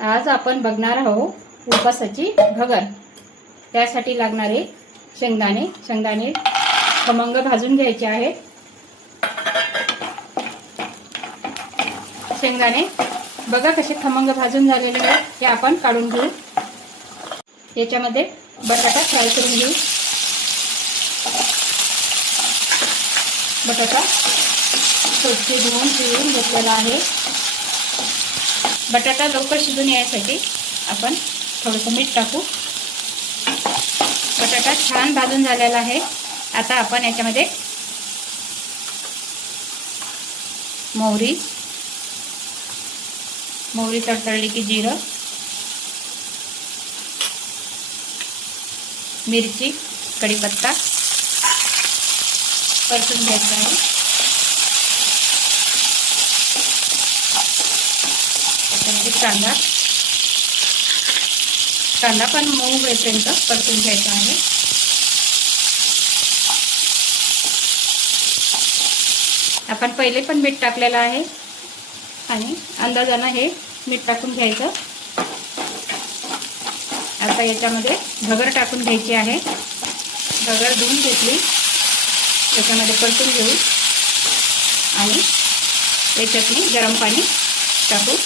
आज आपण बघणार आहोत उपासाची भगर। त्यासाठी लागणारे शेंगदाणे खमंग भाजून घ्यायचे आहेत। शेंगदाणे बघा कसे खमंग भाजून झालेले आहेत, हे आपण काढून घेऊ। याच्यामध्ये बटाटा फ्राय करून घेऊ। बटाटा स्वच्छ धुवून पिळून घेतलेला आहे। बटाटा लवकर शिजून यायसाठी आपण थोडंसं मीठ टाकू। बटाटा छान भाजून झालेला आहे। आता आपण याच्यामध्ये मोहरी तडतडली की जिरं, मिरची, कढीपत्ता परतून घ्यायचा आहे। त्याच्यामध्ये कांदा पण मऊ होईपर्यंत परतून घ्यायचा आहे। आपण पहिले पण मीठ टाकलेलं आहे आणि अंदाजानं हे मीठ टाकून घ्यायचं। आता याच्यामध्ये भगर टाकून घ्यायची आहे। भगर धुवून घेतली, त्याच्यामध्ये परतून घेऊ आणि याच्यातनी गरम पाणी टाकू।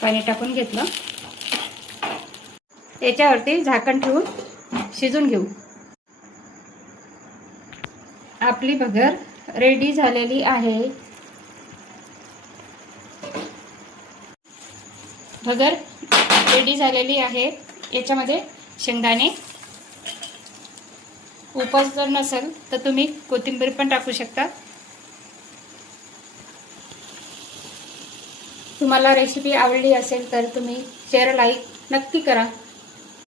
पाणी टाकून घेतलं, याच्यावरती झाकण ठेवून शिजून घेऊ। आपली भगर रेडी झालेली आहे। भगर रेडी झालेली आहे। याच्यामध्ये शेंगदाणे, उपास जर नसेल तर तुम्ही कोथिंबीर पण टाकू शकता। तुम्हाला रेसिपी आवडली असेल तर तुम्ही शेअर, लाईक नक्की करा।